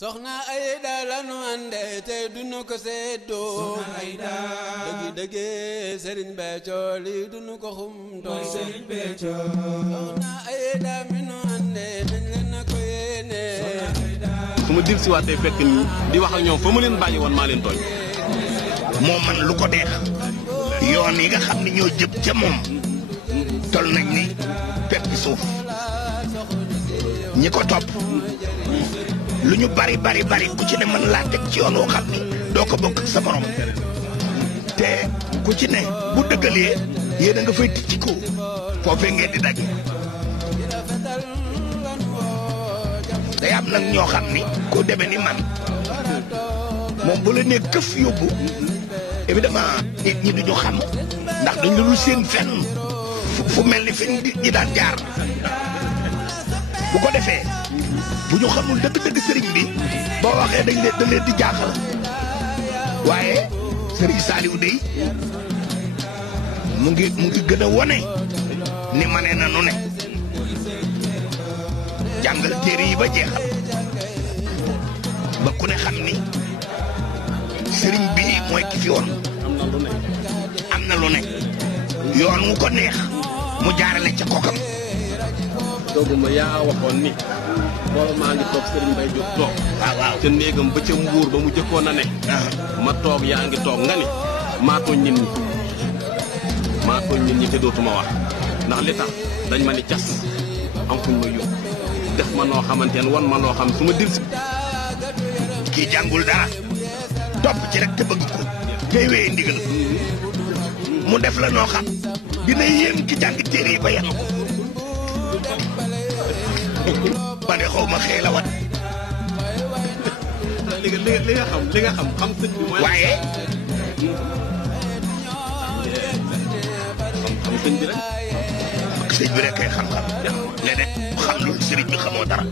soxna Ayda lanu ande tey dunu ko seddoo soxna Ayda dëgg Serigne Béthio li dunu ko xumtoo mooy Serigne Béthio soxna Ayda mi nu ande dañ leen na ko yéene su ma dir si waatee fekk nii di wax ak ñoom fa ma leen bàyyi woon maa leen tooñ moo man lu ko deex yoon yi nga xam ne ñoo jëm ca moom tol nañ ni peppi suuf ñi ko topp lu ñu bari ku ci ne mën laa teg ci yoon woo xam ni doo ko bokk ak sa morom te ku ci ne bu dëggalee yéen a nga fay ticci ko foofee ngeen di daje day am nag ñoo xam ni ku demee ni man moom bu la nee këf yóbbu évidemment nit ñi duñu xam ndax dañ la lu seen fenn fu mel ni fi ñi daan jaar bu ko defee bu ñu xamul dëgg-dëgg sëriñ bi boo waxee da leen di jaaxal waaye sëriñ Saliou dey mu ngi gën a wone ni ma nee na nu ne jàngal téere yi ba jeexal ba ku ne xam ni sëriñ bi mooy ki fi woon am na lu ne yoon wu ko neex mu jaarale ca kokam dooguma yaa waxoon ni booba maa ngi toog Serigne Mbaye Diop toog waaw ca néegam ba ca mbuur ba mu jëkkoon a ne ma toog yaa ngi toog nga ni maa tooñ nit ñi te dootuma wax ndax li tax dañ ma ni cas am fuñ ma yóbbu def ma noo xamante ne wan ma loo xam su ma dir si kii jàngul dara topp ci rek te bëgg ko tey wéye ndigal mu def la noo xam dina yéem ki jàng téere yi ba yàq ko ba ne xaw ma xëy la wat li nga xam sëñ bi mooy waaye xam sëñ bi rek sëñ bi rek kay xam-xam leneen xam loolu sëriñ bi xamoo dara